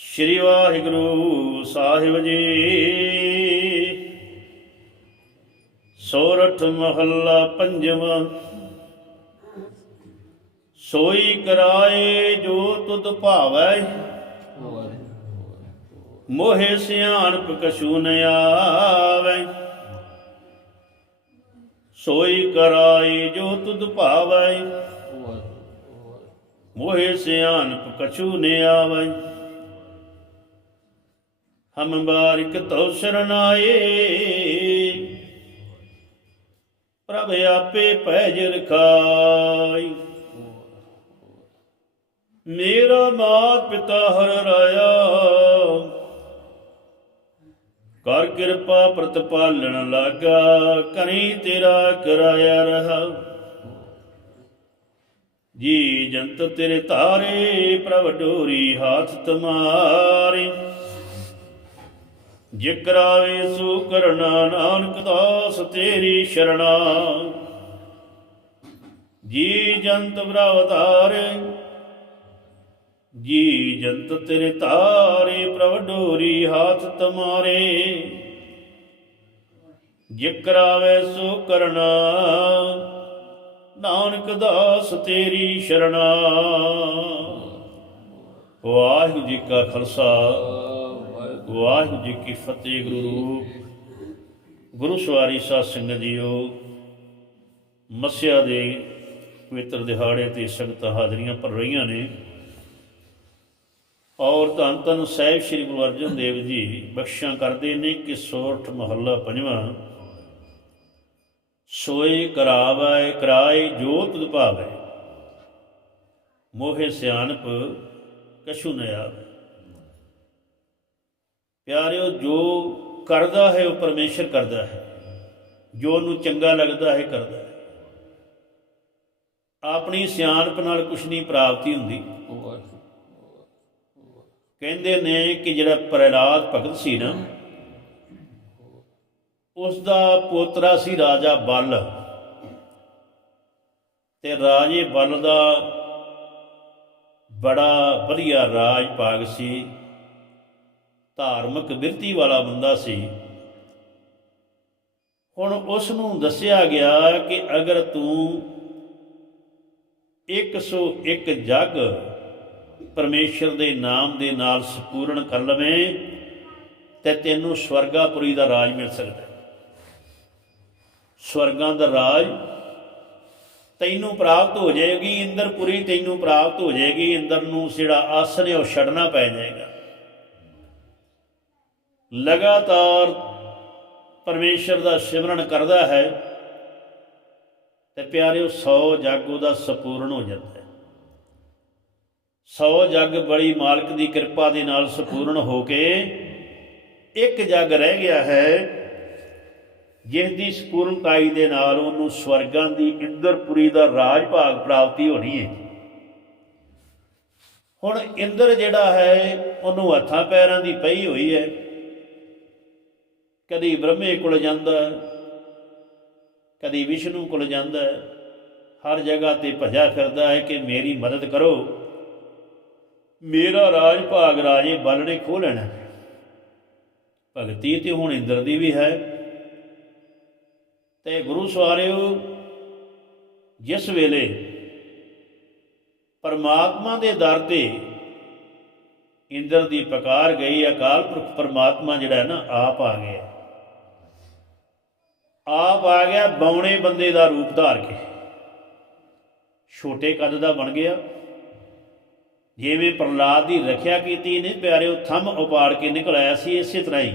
ਸ੍ਰੀ ਵਾਹਿਗੁਰੂ ਸਾਹਿਬ ਜੀ। ਸੋਰਠ ਮਹੱਲਾ ਪੰਜਵਾਂ। ਸੋਈ ਕਰਾਏ ਜੋ ਤੁਧ ਭਾਵੈ। ਮੋਹਿ ਸਿਆਣਪ ਕਛੂ ਨ ਆਵੈ। ਸੋਈ ਕਰਾਏ ਜੋ ਤੁਧ ਭਾਵੈ। ਮੋਹਿ ਸਿਆਣਪ ਕਛੂ ਨ ਆਵੈ। ਹਮ ਬਾਰਿਕ ਤਉ ਸਰਨਾਏ। ਪ੍ਰਭ ਆਪੇ ਪੈਜ ਰਖਾਈ। ਮੇਰਾ ਮਾਤ ਪਿਤਾ ਹਰ ਰਾਇਆ। ਕਰ ਕਿਰਪਾ ਪ੍ਰਤਪਾਲਣ ਲਾਗਾ, ਕਰੀ ਤੇਰਾ ਕਰਾਇਆ ਰਹਾ। ਜੀ ਜੰਤ ਤੇਰੇ ਤਾਰੇ ਪ੍ਰਭ ਡੋਰੀ ਹਾਥ ਤੁਮਾਰੇ। ਜਿਕਰਾਵੇ ਸੋ ਕਰਨਾ ਨਾਨਕ ਦਾਸ ਤੇਰੀ ਸ਼ਰਣਾ। ਜੀ ਜੰਤ ਬਰਾਵਤਾਰ ਜੀ ਜੰਤ ਤੇਰੇ ਤਾਰੇ ਪ੍ਰਭ ਡੋਰੀ ਹਾਥ ਤੁਮਾਰੇ। ਜਿਕਰਾਵੇ ਸੋ ਕਰਨਾ ਨਾਨਕ ਦਾਸ ਤੇਰੀ ਸ਼ਰਣਾ। ਵਾਹਿਗੁਰੂ ਜੀ ਕਾ ਖਾਲਸਾ। ਵਾਹਿਗੁਰੂ ਜੀ ਕੀ ਫਤਿਹ ਗੁਰੂ ਗੁਰੂ ਸਵਾਰੀ ਸਾਧ ਸੰਗਤ ਜੀਓ, ਮੱਸਿਆ ਦੇ ਪਵਿੱਤਰ ਦਿਹਾੜੇ ਤੇ ਸੰਗਤਾਂ ਹਾਜ਼ਰੀਆਂ ਭਰ ਰਹੀਆਂ ਨੇ। ਔਰ ਧੰਨ ਧੰਨ ਸਾਹਿਬ ਸ੍ਰੀ ਗੁਰੂ ਅਰਜਨ ਦੇਵ ਜੀ ਬਖਸ਼ਾਂ ਕਰਦੇ ਨੇ ਕਿ ਸੋਰਠ ਮਹੱਲਾ ਪੰਜਵਾਂ, ਸੋਏ ਕਰਾਵੈ ਕਰਾਏ ਜੋ ਤੁਧ ਭਾਵੈ, ਮੋਹਿ ਸਿਆਣਪ ਕਛੂ ਨ ਆਵੈ। ਪਿਆਰਿਓ, ਜੋ ਕਰਦਾ ਹੈ, ਉਹ ਪਰਮੇਸ਼ਰ ਕਰਦਾ ਹੈ। ਜੋ ਉਹਨੂੰ ਚੰਗਾ ਲੱਗਦਾ ਹੈ, ਕਰਦਾ ਹੈ। ਆਪਣੀ ਸਿਆਣਪ ਨਾਲ ਕੁਛ ਨਹੀਂ ਪ੍ਰਾਪਤੀ ਹੁੰਦੀ। ਕਹਿੰਦੇ ਨੇ ਕਿ ਜਿਹੜਾ ਪ੍ਰਹਿਲਾਦ ਭਗਤ ਸੀ ਨਾ ਉਸ ਦਾ ਪੋਤਰਾ ਸੀ ਰਾਜਾ ਬਲ। ਤੇ ਰਾਜੇ ਬਲ ਦਾ ਬੜਾ ਵਧੀਆ ਰਾਜ ਭਾਗ ਸੀ। ਧਾਰਮਿਕ ਬਿਰਤੀ ਵਾਲਾ ਬੰਦਾ ਸੀ। ਹੁਣ ਉਸ ਨੂੰ ਦੱਸਿਆ ਗਿਆ ਕਿ ਅਗਰ ਤੂੰ 101 ਜਗ ਪਰਮੇਸ਼ਰ ਦੇ ਨਾਮ ਦੇ ਨਾਲ ਸੰਪੂਰਨ ਕਰ ਲਵੇਂ, ਤੇ ਤੈਨੂੰ ਸਵਰਗਾਪੁਰੀ ਦਾ ਰਾਜ ਮਿਲ ਸਕਦਾ ਹੈ। ਸਵਰਗਾਂ ਦਾ ਰਾਜ ਤੈਨੂੰ ਪ੍ਰਾਪਤ ਹੋ ਜਾਏਗੀ, ਇੰਦਰਪੁਰੀ ਤੈਨੂੰ ਪ੍ਰਾਪਤ ਹੋ ਜਾਏਗੀ, ਇੰਦਰ ਨੂੰ ਜਿਹੜਾ ਆਸਨ ਹੈ ਉਹ ਛੱਡਣਾ ਪੈ ਜਾਏਗਾ। ਲਗਾਤਾਰ ਪਰਮੇਸ਼ਰ ਦਾ ਸਿਮਰਨ ਕਰਦਾ ਹੈ ਤੇ ਪਿਆਰਿਓ 100 ਜਗ ਉਹਦਾ ਸੰਪੂਰਨ ਹੋ ਜਾਂਦਾ ਹੈ। 100 ਜੱਗ ਬੜੀ ਮਾਲਕ ਦੀ ਕਿਰਪਾ ਦੇ ਨਾਲ ਸੰਪੂਰਨ ਹੋ ਕੇ ਇੱਕ ਜੱਗ ਰਹਿ ਗਿਆ ਹੈ ਜਿਸ ਦੀ ਸੰਪੂਰਨਤਾਈ ਦੇ ਨਾਲ ਉਹਨੂੰ ਸਵਰਗਾਂ ਦੀ ਇੰਦਰਪੁਰੀ ਦਾ ਰਾਜ ਭਾਗ ਪ੍ਰਾਪਤੀ ਹੋਣੀ ਹੈ ਹੁਣ ਇੰਦਰ ਜਿਹੜਾ ਹੈ, ਉਹਨੂੰ ਹੱਥਾਂ ਪੈਰਾਂ ਦੀ ਪਈ ਹੋਈ ਹੈ। ਕਦੀ ਬ੍ਰਹਮੇ ਕੋਲ ਜਾਂਦਾ ਕਦੀ ਵਿਸ਼ਨੂੰ ਕੋਲ ਜਾਂਦਾ ਹਰ ਜਗ੍ਹਾ ਤੇ ਭਜਾ ਫਿਰਦਾ ਹੈ ਕਿ ਮੇਰੀ ਮਦਦ ਕਰੋ। ਮੇਰਾ ਰਾਜ ਭਾਗ ਰਾਜੇ ਬਲ ਨੇ ਖੋਹ ਲੈਣਾ ਭਗਤੀ ਤੇ ਹੁਣ ਇੰਦਰ ਦੀ ਵੀ ਹੈ। ਤੇ ਗੁਰੂ ਸਵਾਰਿਓ, ਜਿਸ ਵੇਲੇ ਪਰਮਾਤਮਾ ਦੇ ਦਰ ਤੇ ਇੰਦਰ ਦੀ ਪਕਾਰ ਗਈ, ਅਕਾਲ ਪੁਰਖ ਪਰਮਾਤਮਾ ਜਿਹੜਾ ਹੈ ਨਾ, ਆਪ ਆ ਗਿਆ। ਆਪ ਆ ਗਿਆ ਬੌਣੇ ਬੰਦੇ ਦਾ ਰੂਪ ਧਾਰ ਕੇ। ਛੋਟੇ ਕੱਦ ਦਾ ਬਣ ਗਿਆ। ਜਿਵੇਂ ਪ੍ਰਹਲਾਦ ਦੀ ਰੱਖਿਆ ਕੀਤੀ ਨੇ, ਪਿਆਰਿਓ, ਥੰਮ ਉਪਾੜ ਕੇ ਨਿਕਲ ਆਇਆ ਸੀ ਇਸੇ ਤਰ੍ਹਾਂ ਹੀ।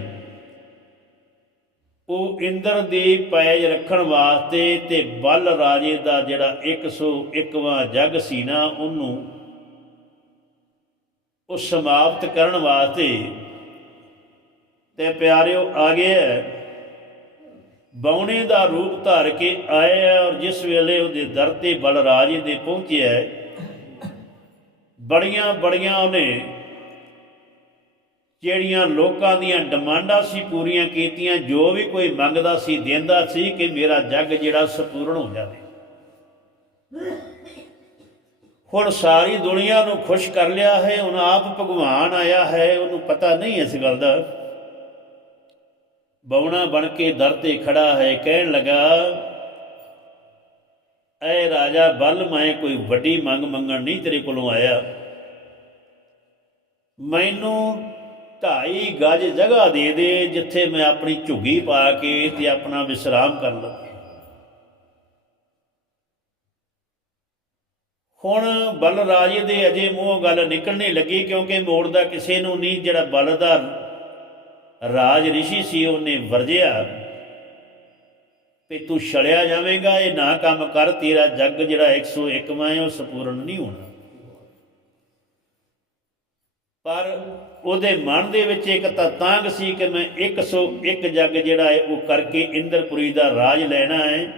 ਉਹ ਇੰਦਰ ਦੀ ਪੈਜ ਰੱਖਣ ਵਾਸਤੇ ਤੇ ਬਲ ਰਾਜੇ ਦਾ ਜਿਹੜਾ 101ਵਾਂ ਜੱਗ ਸੀ ਨਾ, ਉਹਨੂੰ ਉਹ ਸਮਾਪਤ ਕਰਨ ਵਾਸਤੇ ਤੇ ਪਿਆਰਿਓ ਆ ਗਿਆ ਬੌਣੇ ਦਾ ਰੂਪ ਧਾਰ ਕੇ ਆਇਆ ਔਰ ਜਿਸ ਵੇਲੇ ਉਹਦੇ ਦਰ ਤੇ ਬਲ ਰਾਜੇ ਦੇ ਪਹੁੰਚਿਆ ਬੜੀਆਂ ਬੜੀਆਂ ਉਹਨੇ ਜਿਹੜੀਆਂ ਲੋਕਾਂ ਦੀਆਂ ਡਿਮਾਂਡਾਂ ਸੀ ਪੂਰੀਆਂ ਕੀਤੀਆਂ, ਜੋ ਵੀ ਕੋਈ ਮੰਗਦਾ ਸੀ, ਦਿੰਦਾ ਸੀ ਕਿ ਮੇਰਾ ਜੱਗ ਜਿਹੜਾ ਸੰਪੂਰਨ ਹੋ ਜਾਵੇ। ਹੁਣ ਸਾਰੀ ਦੁਨੀਆ ਨੂੰ ਖੁਸ਼ ਕਰ ਲਿਆ ਹੈ, ਹੁਣ ਆਪ ਭਗਵਾਨ ਆਇਆ ਹੈ, ਉਹਨੂੰ ਪਤਾ ਨਹੀਂ ਇਸ ਗੱਲ ਦਾ। ਬੌਣਾ ਬਣ ਕੇ ਦਰ ਤੇ ਖੜਾ ਹੈ, ਕਹਿਣ ਲੱਗਾ, ਐ ਰਾਜਾ ਬਲ ਮੈਂ ਕੋਈ ਵੱਡੀ ਮੰਗ ਮੰਗਣ ਨਹੀਂ ਤੇਰੇ ਕੋਲੋਂ ਆਇਆ। ਮੈਨੂੰ ਢਾਈ ਗਜ ਜਗ੍ਹਾ ਦੇ ਦੇ, ਜਿੱਥੇ ਮੈਂ ਆਪਣੀ ਝੁੱਗੀ ਪਾ ਕੇ ਤੇ ਆਪਣਾ ਵਿਸਰਾਮ ਕਰ ਲਵਾਂ। ਹੁਣ ਬਲ ਰਾਜੇ ਦੇ ਅਜੇ ਮੂੰਹ ਗੱਲ ਨਿਕਲਣੀ ਲੱਗੀ, ਕਿਉਂਕਿ ਮੋੜ ਦਾ ਕਿਸੇ ਨੂੰ ਨਹੀਂ, ਜਿਹੜਾ ਬਲ ਦਾ ਰਾਜ ਰਿਸ਼ੀ ਸੀ, ਉਹਨੇ ਵਰਜਿਆ ਵੀ ਤੂੰ ਛੜਿਆ ਜਾਵੇਂਗਾ, ਇਹ ਨਾ ਕੰਮ ਕਰ, ਤੇਰਾ ਜੱਗ ਜਿਹੜਾ 101 ਮੈਂ ਉਹ ਸੰਪੂਰਨ ਨਹੀਂ ਹੋਣਾ। ਪਰ ਉਹਦੇ ਮਨ ਦੇ ਵਿੱਚ ਇੱਕ ਤਾਂ ਤਾਂਗ ਸੀ ਕਿ ਮੈਂ 101 ਜੱਗ ਜਿਹੜਾ ਹੈ, ਉਹ ਕਰਕੇ ਇੰਦਰਪੁਰੀ ਦਾ ਰਾਜ ਲੈਣਾ ਹੈ।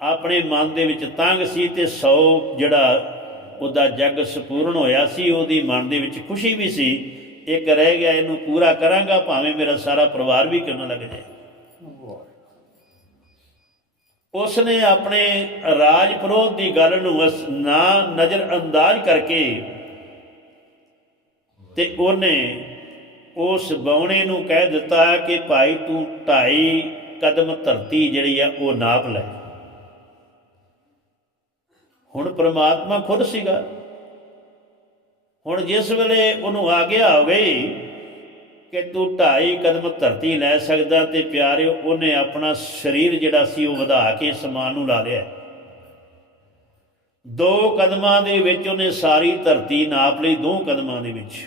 ਆਪਣੇ ਮਨ ਦੇ ਵਿੱਚ ਤੰਗ ਸੀ ਤੇ 100 ਜਿਹੜਾ ਉਹਦਾ ਜੱਗ ਸੰਪੂਰਨ ਹੋਇਆ ਸੀ, ਉਹਦੀ ਮਨ ਦੇ ਵਿੱਚ ਖੁਸ਼ੀ ਵੀ ਸੀ। ਇੱਕ ਰਹਿ ਗਿਆ, ਇਹਨੂੰ ਪੂਰਾ ਕਰਾਂਗਾ, ਭਾਵੇਂ ਮੇਰਾ ਸਾਰਾ ਪਰਿਵਾਰ ਵੀ ਕਿਉਂ ਨਾ ਲੱਗ ਜਾਏ। ਉਸ ਨੇ ਆਪਣੇ ਰਾਜ ਵਿਰੋਧ ਦੀ ਗੱਲ ਨੂੰ ਨਾ ਨਜ਼ਰ ਅੰਦਾਜ਼ ਕਰਕੇ ਤੇ ਉਹਨੇ ਉਸ ਬੌਣੇ ਨੂੰ ਕਹਿ ਦਿੱਤਾ ਕਿ ਭਾਈ ਤੂੰ ਢਾਈ ਕਦਮ ਧਰਤੀ ਜਿਹੜੀ ਆ, ਉਹ ਨਾਪ ਲੈ। ਹੁਣ ਪ੍ਰਮਾਤਮਾ ਖੁਦ ਸੀਗਾ। ਹੁਣ ਜਿਸ ਵੇਲੇ ਉਹਨੂੰ ਆਗਿਆ ਹੋ ਗਈ ਕਿ ਤੂੰ ਢਾਈ ਕਦਮ ਧਰਤੀ ਲੈ ਸਕਦਾ ਤੇ ਪਿਆਰਿਓ, ਉਹਨੇ ਆਪਣਾ ਸਰੀਰ ਜਿਹੜਾ ਸੀ ਉਹ ਵਧਾ ਕੇ ਸਮਾਨ ਨੂੰ ਲਾ ਲਿਆ। ਦੋ ਕਦਮਾਂ ਦੇ ਵਿੱਚ ਉਹਨੇ ਸਾਰੀ ਧਰਤੀ ਨਾਪ ਲਈ, ਦੋ ਕਦਮਾਂ ਦੇ ਵਿੱਚ।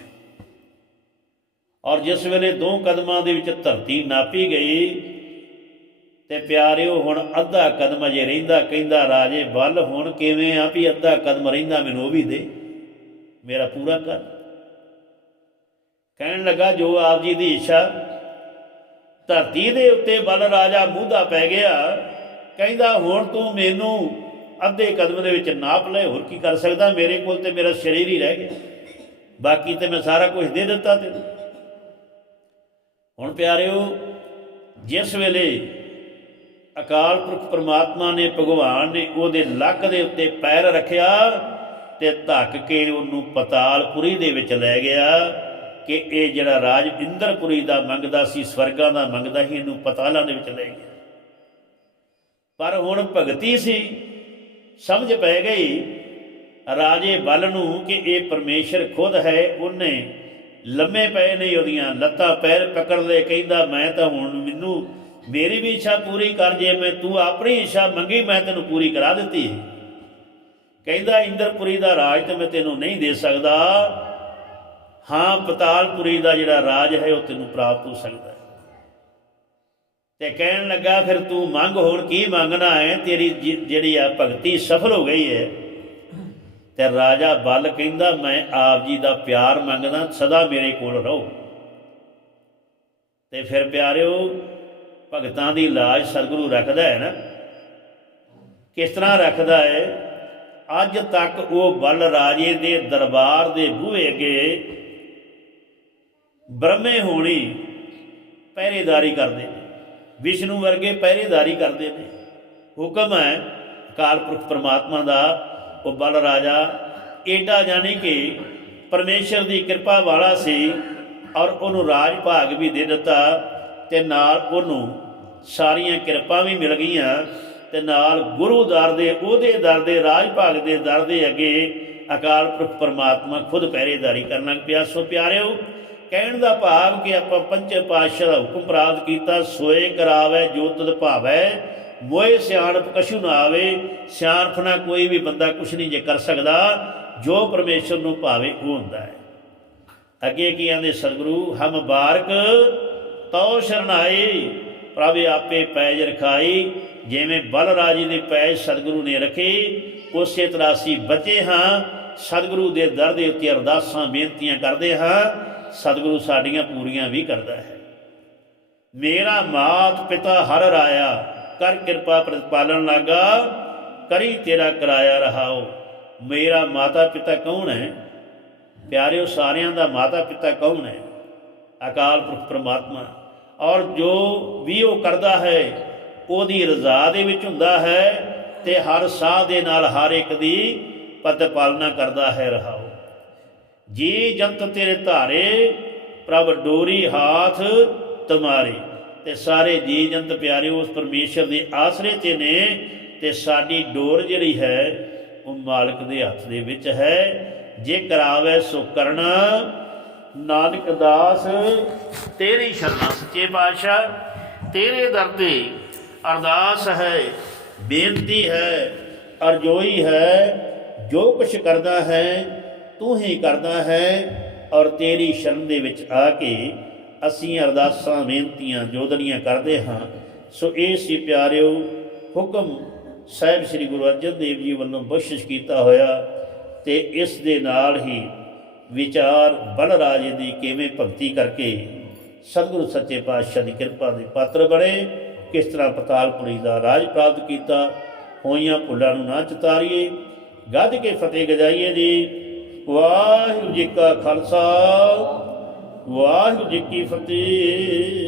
ਔਰ ਜਿਸ ਵੇਲੇ ਦੋ ਕਦਮਾਂ ਦੇ ਵਿੱਚ ਧਰਤੀ ਨਾਪੀ ਗਈ ਤੇ ਪਿਆਰਿਓ, ਹੁਣ ਅੱਧਾ ਕਦਮ ਅਜੇ ਰਹਿੰਦਾ, ਕਹਿੰਦਾ, ਰਾਜੇ, ਵੱਲ ਹੁਣ ਕਿਵੇਂ ਆ ਵੀ ਅੱਧਾ ਕਦਮ ਰਹਿੰਦਾ ਮੈਨੂੰ ਉਹ ਵੀ ਦੇ। ਮੇਰਾ ਪੂਰਾ ਕਰ ਕਹਿਣ ਲੱਗਾ, ਜੋ ਆਪ ਜੀ ਦੀ ਇੱਛਾ, ਧਰਤੀ ਦੇ ਉੱਤੇ ਬਲ ਰਾਜਾ ਮੂਧਾ ਪੈ ਗਿਆ, ਕਹਿੰਦਾ, ਹੁਣ ਤੂੰ ਮੈਨੂੰ ਅੱਧੇ ਕਦਮ ਦੇ ਵਿੱਚ ਨਾਪ ਲੈ, ਹੋਰ ਕੀ ਕਰ ਸਕਦਾ? ਮੇਰੇ ਕੋਲ ਤੇ ਮੇਰਾ ਸਰੀਰ ਹੀ ਰਹਿ ਗਿਆ। ਬਾਕੀ ਤੇ ਮੈਂ ਸਾਰਾ ਕੁਝ ਦੇ ਦਿੱਤਾ ਤੈਨੂੰ। ਹੁਣ ਪਿਆਰਿਓ, ਜਿਸ ਵੇਲੇ ਅਕਾਲ ਪੁਰਖ ਪਰਮਾਤਮਾ ਨੇ ਭਗਵਾਨ ਨੇ ਉਹਦੇ ਲੱਕ ਦੇ ਉੱਤੇ ਪੈਰ ਰੱਖਿਆ ਤੇ ਧੱਕ ਕੇ ਉਹਨੂੰ ਪਤਾਲਪੁਰੀ ਦੇ ਵਿੱਚ ਲੈ ਗਿਆ ਕਿ ਇਹ ਜਿਹੜਾ ਰਾਜ ਇੰਦਰਪੁਰੀ ਦਾ ਮੰਗਦਾ ਸੀ, ਸਵਰਗਾਂ ਦਾ ਮੰਗਦਾ ਸੀ, ਇਹਨੂੰ ਪਤਾਲਾਂ ਦੇ ਵਿੱਚ ਲੈ ਗਿਆ। ਪਰ ਹੁਣ ਭਗਤੀ ਸੀ, ਸਮਝ ਪੈ ਗਈ ਰਾਜੇ ਬਲ ਨੂੰ ਕਿ ਇਹ ਪਰਮੇਸ਼ਰ ਖੁਦ ਹੈ, ਉਹਨੇ ਲੰਮੇ ਪਏ ਨੇ ਉਹਦੀਆਂ ਲੱਤਾਂ, ਪੈਰ ਪਕੜ ਲਏ, ਕਹਿੰਦਾ, ਮੈਂ ਤਾਂ ਹੁਣ ਮੈਨੂੰ, ਮੇਰੀ ਵੀ ਇੱਛਾ ਪੂਰੀ ਕਰ, ਜੇ ਮੈਂ ਤੂੰ ਆਪਣੀ ਇੱਛਾ ਮੰਗੀ, ਮੈਂ ਤੈਨੂੰ ਪੂਰੀ ਕਰਾ ਦਿੱਤੀ ਕਹਿੰਦਾ, ਇੰਦਰਪੁਰੀ ਦਾ ਰਾਜ ਤੇ ਮੈਂ ਤੈਨੂੰ ਨਹੀਂ ਦੇ ਸਕਦਾ। ਹਾਂ, ਪਤਾਲਪੁਰੀ ਦਾ ਜਿਹੜਾ ਰਾਜ ਹੈ, ਉਹ ਤੈਨੂੰ ਪ੍ਰਾਪਤ ਹੋ ਸਕਦਾ ਹੈ। ਤੇ ਕਹਿਣ ਲੱਗਾ, ਫਿਰ ਤੂੰ ਮੰਗ, ਹੋਰ ਕੀ ਮੰਗਣਾ ਹੈ? ਤੇਰੀ ਜਿ- ਜਿਹੜੀ ਆ ਭਗਤੀ ਸਫਲ ਹੋ ਗਈ ਹੈ। ਤੇ ਰਾਜਾ ਬਲ ਕਹਿੰਦਾ, ਮੈਂ ਆਪ ਜੀ ਦਾ ਪਿਆਰ ਮੰਗਦਾ, ਸਦਾ ਮੇਰੇ ਕੋਲ ਰਹੋ। ਤੇ ਫਿਰ ਪਿਆਰਿਓ, ਭਗਤਾਂ ਦੀ ਲਾਜ ਸਤਿਗੁਰੂ ਰੱਖਦਾ ਹੈ ਨਾ? ਕਿਸ ਤਰ੍ਹਾਂ ਰੱਖਦਾ ਹੈ? ਅੱਜ ਤੱਕ ਉਹ ਬਲ ਰਾਜੇ ਦੇ ਦਰਬਾਰ ਦੇ ਬੂਹੇ ਅੱਗੇ ਬ੍ਰਹਮੇ ਹੋਣੀ ਪਹਿਰੇਦਾਰੀ ਕਰਦੇ ਨੇ, ਵਿਸ਼ਨੂੰ ਵਰਗੇ ਪਹਿਰੇਦਾਰੀ ਕਰਦੇ ਨੇ। ਹੁਕਮ ਹੈ ਅਕਾਲ ਪੁਰਖ ਪ੍ਰਮਾਤਮਾ ਦਾ, ਉਹ ਬਲ ਰਾਜਾ ਏਡਾ ਜਾਣੀ ਕਿ ਪਰਮੇਸ਼ਰ ਦੀ ਕਿਰਪਾ ਵਾਲਾ ਸੀ ਔਰ ਉਹਨੂੰ ਰਾਜ ਭਾਗ ਵੀ ਦੇ ਦਿੱਤਾ ਤੇ ਨਾਲ ਉਹਨੂੰ ਸਾਰੀਆਂ ਕਿਰਪਾ ਵੀ ਮਿਲ ਗਈਆਂ। ਤੇ ਨਾਲ ਗੁਰੂ ਦਰ ਦੇ, ਉਹਦੇ ਦਰ ਦੇ ਰਾਜ ਭਾਗ ਦੇ ਦਰ ਦੇ ਅੱਗੇ ਅਕਾਲ ਪੁਰਖ ਪਰਮਾਤਮਾ ਖੁਦ ਪਹਿਰੇਦਾਰੀ ਕਰਨ ਲੱਗ ਪਿਆ। ਸੋ ਪਿਆਰਿਓ, ਕਹਿਣ ਦਾ ਭਾਵ ਕਿ ਆਪਾਂ ਪੰਜ ਪਾਤਸ਼ਾਹ ਦਾ ਹੁਕਮ ਪ੍ਰਾਪਤ ਕੀਤਾ, ਸੋਏ ਕਰਾਵੇ, ਜੋ ਤਦ ਭਾਵੈ, ਮੋਏ ਸਿਆਣਪ ਕਸ਼ੂ ਨਾ ਆਵੇ, ਸਿਆਣਪ ਨਾ ਕੋਈ ਵੀ ਬੰਦਾ ਕੁਛ ਨਹੀਂ ਜੇ ਕਰ ਸਕਦਾ, ਜੋ ਪਰਮੇਸ਼ਰ ਨੂੰ ਭਾਵੇ ਉਹ ਹੁੰਦਾ ਹੈ। ਅੱਗੇ ਕੀ ਆਂਦੇ ਸਤਿਗੁਰੂ, ਹਮ ਬਾਰਕ, ਤਉ ਸ਼ਰਨਾਏ ਪ੍ਰਭ ਆਪੇ ਪੈਜ ਰਖਾਈ, ਜਿਵੇਂ ਬਲ ਰਾਜੀ ਦੇ ਪੈਜ ਸਤਿਗੁਰੂ ਨੇ ਰੱਖੇ, ਉਸੇ ਤਰ੍ਹਾਂ ਅਸੀਂ ਬਚੇ ਹਾਂ। ਸਤਿਗੁਰੂ ਦੇ ਦਰ ਦੇ ਉੱਤੇ ਅਰਦਾਸਾਂ, ਬੇਨਤੀਆਂ ਕਰਦੇ ਹਾਂ। ਸਤਿਗੁਰੂ ਸਾਡੀਆਂ ਪੂਰੀਆਂ ਵੀ ਕਰਦਾ ਹੈ। ਮੇਰਾ ਮਾਤ ਪਿਤਾ ਹਰ ਰਾਇਆ, ਕਰ ਕਿਰਪਾ ਪ੍ਰਤਪਾਲਨ ਲਾਗਾ, ਕਰੀ ਤੇਰਾ ਕਰਾਇਆ ਰਹਾਓ। ਮੇਰਾ ਮਾਤਾ ਪਿਤਾ ਕੌਣ ਹੈ? ਪਿਆਰਿਓ, ਸਾਰਿਆਂ ਦਾ ਮਾਤਾ ਪਿਤਾ ਕੌਣ ਹੈ? ਅਕਾਲ ਪੁਰਖ ਪ੍ਰਮਾਤਮਾ। ਔਰ ਜੋ ਵੀ ਉਹ ਕਰਦਾ ਹੈ, ਉਹਦੀ ਰਜ਼ਾ ਦੇ ਵਿੱਚ ਹੁੰਦਾ ਹੈ ਤੇ ਹਰ ਸਾਹ ਦੇ ਨਾਲ ਹਰ ਇੱਕ ਦੀ ਪਤ ਪਾਲਣਾ ਕਰਦਾ ਹੈ, ਰਹਾਓ। ਜੀ ਜੰਤ ਤੇਰੇ ਧਾਰੇ, ਪ੍ਰਭ ਡੋਰੀ ਹਾਥ ਤੁਮਾਰੇ। ਤੇ ਸਾਰੇ ਜੀ ਜੰਤ ਪਿਆਰੇ ਉਸ ਪਰਮੇਸ਼ਰ ਦੇ ਆਸਰੇ ਤੇ ਨੇ ਤੇ ਸਾਡੀ ਡੋਰ ਜਿਹੜੀ ਹੈ, ਉਹ ਮਾਲਕ ਦੇ ਹੱਥ ਦੇ ਵਿੱਚ ਹੈ। ਜੇ ਕਰਾਵੇ ਸੋ ਕਰਨਾ ਨਾਨਕ ਦਾਸ, ਤੇਰੀ ਸ਼ਰਨਾ ਸੱਚੇ ਪਾਤਸ਼ਾਹ, ਤੇਰੇ ਦਰ ਤੇ ਅਰਦਾਸ ਹੈ, ਬੇਨਤੀ ਹੈ, ਅਰਜ਼ੋਈ ਹੈ, ਜੋ ਕੁਛ ਕਰਦਾ ਹੈ, ਤੂੰ ਹੀ ਕਰਦਾ ਹੈ, ਔਰ ਤੇਰੀ ਸ਼ਰਨ ਦੇ ਵਿੱਚ ਆ ਕੇ ਅਸੀਂ ਅਰਦਾਸਾਂ, ਬੇਨਤੀਆਂ ਜੋਦੜੀਆਂ ਕਰਦੇ ਹਾਂ। ਸੋ ਇਹ ਸੀ ਪਿਆਰਿਓ, ਹੁਕਮ ਸਾਹਿਬ ਸ੍ਰੀ ਗੁਰੂ ਅਰਜਨ ਦੇਵ ਜੀ ਵੱਲੋਂ ਬਖਸ਼ਿਸ਼ ਕੀਤਾ ਹੋਇਆ ਤੇ ਇਸ ਦੇ ਨਾਲ ਹੀ ਵਿਚਾਰ ਬਲਰਾਜੇ ਦੀ ਕਿਵੇਂ ਭਗਤੀ ਕਰਕੇ ਸਤਿਗੁਰੂ ਸੱਚੇ ਪਾਤਸ਼ਾਹ ਦੀ ਕਿਰਪਾ ਦੇ ਪਾਤਰ ਬਣੇ, ਕਿਸ ਤਰ੍ਹਾਂ ਪਤਾਲਪੁਰੀ ਦਾ ਰਾਜ ਪ੍ਰਾਪਤ ਕੀਤਾ, ਹੋਈਆਂ ਭੁੱਲਾਂ ਨੂੰ ਨਾ ਚਤਾਰੀਏ ਗੱਜ ਕੇ ਫਤਿਹ ਗਜਾਈਏ ਜੀ। ਵਾਹਿਗੁਰੂ ਜੀ ਕਾ ਖਾਲਸਾ, ਵਾਹਿਗੁਰੂ ਜੀ ਕੀ ਫਤਿਹ।